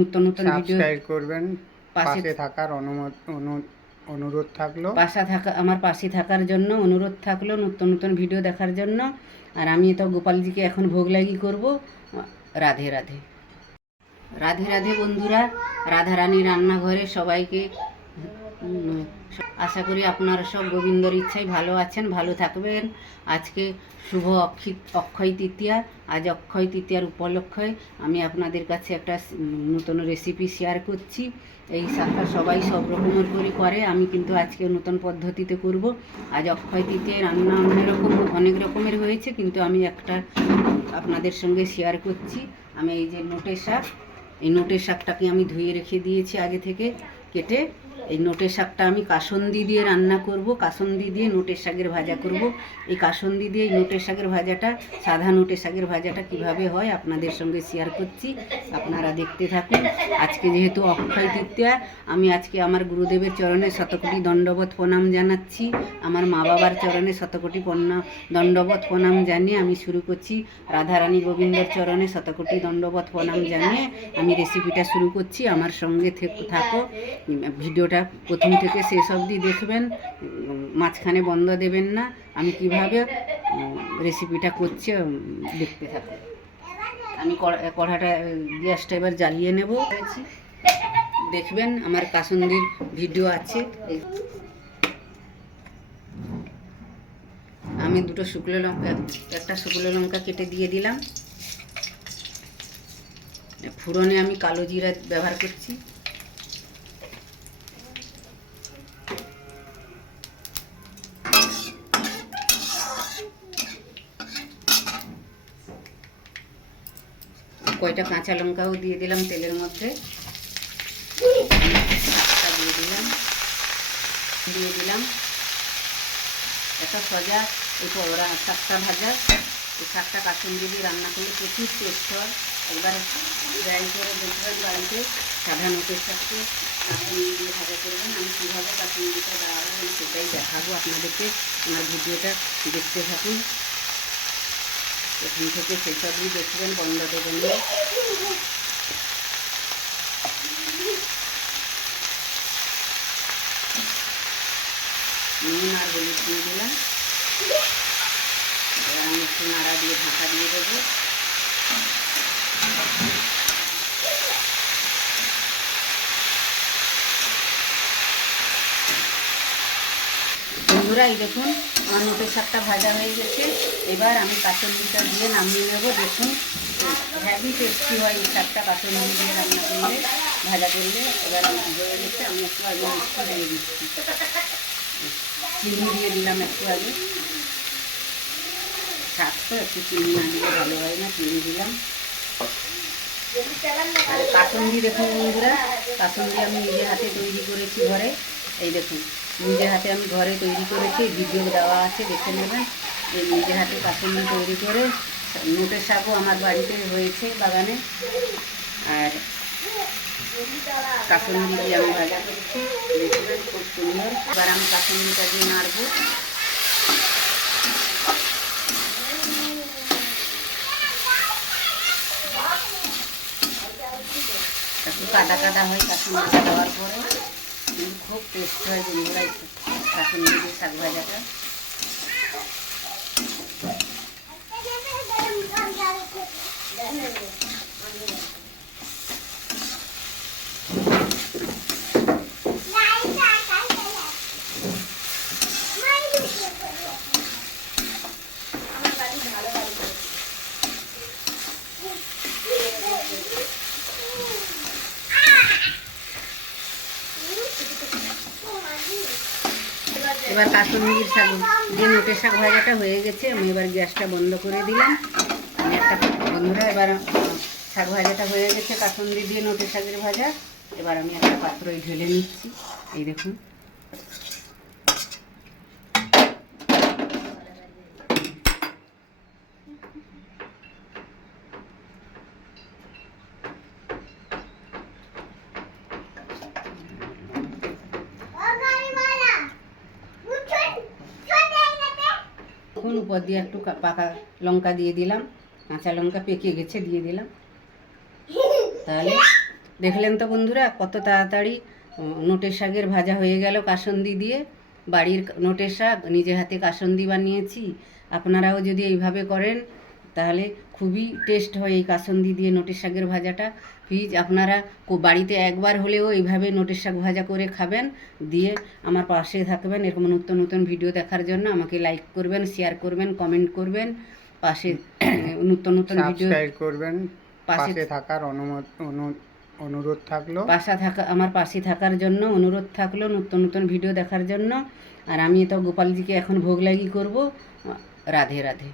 নতুন নতুন video subscribe করবেন, পাশে থাকার অনুরোধ থাকলো। আমার পাশে থাকার জন্য অনুরোধ থাকলো, নতুন নতুন ভিডিও দেখার জন্য। আর আমি তো গোপালজিকে এখন ভোগ লাগি করব। রাধে রাধে। রাধে রাধে বন্ধুরা, রাধারানী রান্নাঘরে সবাইকে আশা করি আপনারা সব গোবিন্দর ইচ্ছায় ভালো আছেন, ভালো থাকবেন। আজকে শুভ অক্ষয় তৃতীয়া। আজ অক্ষয় তৃতীয়ার উপলক্ষে আমি আপনাদের কাছে একটা নতুন রেসিপি শেয়ার করছি। এই শাকটা সবাই সব রকমের করে, আমি কিন্তু আজকে নতুন পদ্ধতিতে করব। আজ অক্ষয় তৃতীয়ায় রান্না অনেক রকমের হয়েছে, কিন্তু আমি একটা আপনাদের সঙ্গে শেয়ার করছি। আমি এই যে নোটের শাক, এই নোটের শাকটাকে আমি ধুয়ে রেখে দিয়েছি আগে থেকে কেটে। এই নোটের শাকটা আমি কাসন্দি দিয়ে রান্না করব, কাসন্দি দিয়ে নোটের শাকের ভাজা করব। এই কাসন্দি দিয়ে এই নোটের শাকের ভাজাটা, সাদা নোটের শাকের ভাজাটা কিভাবে হয় আপনাদের সঙ্গে শেয়ার করছি, আপনারা দেখতে থাকুন। আজকে যেহেতু অক্ষয় তৃতীয়া, আমি আজকে আমার গুরুদেবের চরণে শতকোটি দণ্ডবত প্রণাম জানাচ্ছি। আমার মা বাবার চরণে শতকোটি দণ্ডবত প্রণাম জানিয়ে আমি শুরু করছি। রাধারানী গোবিন্দর চরণে শতকোটি দণ্ডবত প্রণাম জানিয়ে আমি রেসিপিটা শুরু করছি। আমার সঙ্গে থাকো, ভিডিওটা প্রথম থেকে শেষ অবধি দেখবেন, মাঝখানে বন্ধ দেবেন না। আমি কিভাবে রেসিপিটা করছি দেখতে থাকো। আমি কড়াটা গ্যাসটা এবার জ্বালিয়ে নেব। দেখবেন আমার কাসুন্দির ভিডিও আছে। আমি দুটো শুকনো লঙ্কা, একটা শুকনো লঙ্কা কেটে দিয়ে দিলাম। ফোড়নে আমি কালো জিরা ব্যবহার করছি। কয়টা কাঁচা লঙ্কাও দিয়ে দিলাম তেলের মধ্যে। দিয়ে দিলাম একটা সজা এই শাকটা ভাজা। এই শাকটা কাসুন্দি দিয়ে রান্না করলে প্রচুর টেস্ট হয়। একবার ট্রাই করে দেখবেন বাড়িতে। সাদা নোটের শাককে কাসুন্দি দিয়ে ভাজা করবেন। আমি কীভাবে কাসুন্দিটা দেওয়া হয় আমি সেটাই দেখাবো আপনাদেরকে। আমার ভিডিওটা দেখতে থাকুন, প্রথম থেকে শেষ অবধি দেখবেন, বন্ধ দেবেন না। নুন আর হলুদ দিয়ে দিলাম। এবার আমি একটু নাড়া দিয়ে ঢাকা দিয়ে দেবো। বন্ধুরা, এই দেখুন আমার নোটের শাকটা ভাজা হয়ে গেছে। এবার আমি কাঁচুন্দিটা দিয়ে নামিয়ে নেব। দেখুন হেভি টেস্টি হয় এই শাকটা কাঁচুন্দি দিয়ে রান্না করলে, ভাজা করলে। এবার হয়ে গেছে, আমি একটু আগে মিষ্টি দিয়ে দিচ্ছি। চিনি দিয়ে দিলাম একটু আগে। শাক তো একটু চিনি না দিলে ভালো হয় না, চিনি দিলাম। আর কাসুন্দি দেখুন বন্ধুরা, কাসুন্দি আমি নিজের হাতে তৈরি করেছি ঘরে। এই দেখুন নিজের হাতে আমি ঘরে তৈরি করেছি, ভিডিও দেওয়া আছে, দেখে নেবেন। এই নিজের হাতে কাসুন্দি তৈরি করে। নোটের শাকও আমার বাড়িতে হয়েছে বাগানে। আর কাসুন্দি দিয়ে আমি ভাজা করছি, দেখবেন খুব সুন্দর। এবার আমি কাসুন্দিটা দিয়ে নাড়বো। একটু কাদা কাদা হয় কাসুন্দিটা দেওয়ার পরে, কিন্তু খুব টেস্ট হয় বন্ধুরা কাসুন্দি দিয়ে শাক ভাজাটা। এবার কাসুন্দির শাক দিয়ে নোটের শাক ভাজাটা হয়ে গেছে। আমি এবার গ্যাসটা বন্ধ করে দিলাম। আমি একটা বন্ধুরা, এবার শাক ভাজাটা হয়ে গেছে কাসুন্দি দিয়ে নোটের শাকের ভাজা। এবার আমি একটা পাত্রই ঢেলে নিচ্ছি। এই দেখুন উপর দিয়ে একটু পাকা লঙ্কা দিয়ে দিলাম, কাঁচা লঙ্কা পেকে গেছে দিয়ে দিলাম। তাহলে দেখলেন তো বন্ধুরা কত তাড়াতাড়ি নোটের শাকের ভাজা হয়ে গেল কাসন্দি দিয়ে। বাড়ির নোটের শাক নিজে হাতে কাসন্দি বানিয়েছি। আপনারাও যদি এইভাবে করেন তাহলে খুবই টেস্ট হয় এই কাসন্দি দিয়ে নোটের শাকের ভাজাটা। প্লিজ আপনারা বাড়িতে একবার হলেও এইভাবে নোটের শাক ভাজা করে খাবেন, দিয়ে আমার পাশে থাকবেন। এরকম নতুন নতুন ভিডিও দেখার জন্য আমাকে লাইক করবেন, শেয়ার করবেন, কমেন্ট করবেন। পাশে নতুন নতুন ভিডিও সাবস্ক্রাইব করবেন, পাশে পাশে থাকার অনুরোধ থাকলো। আমার পাশে থাকার জন্য অনুরোধ থাকলো, নতুন নতুন ভিডিও দেখার জন্য। আর আমি তো গোপালজিকে এখন ভোগ লাগি করব। রাধে রাধে।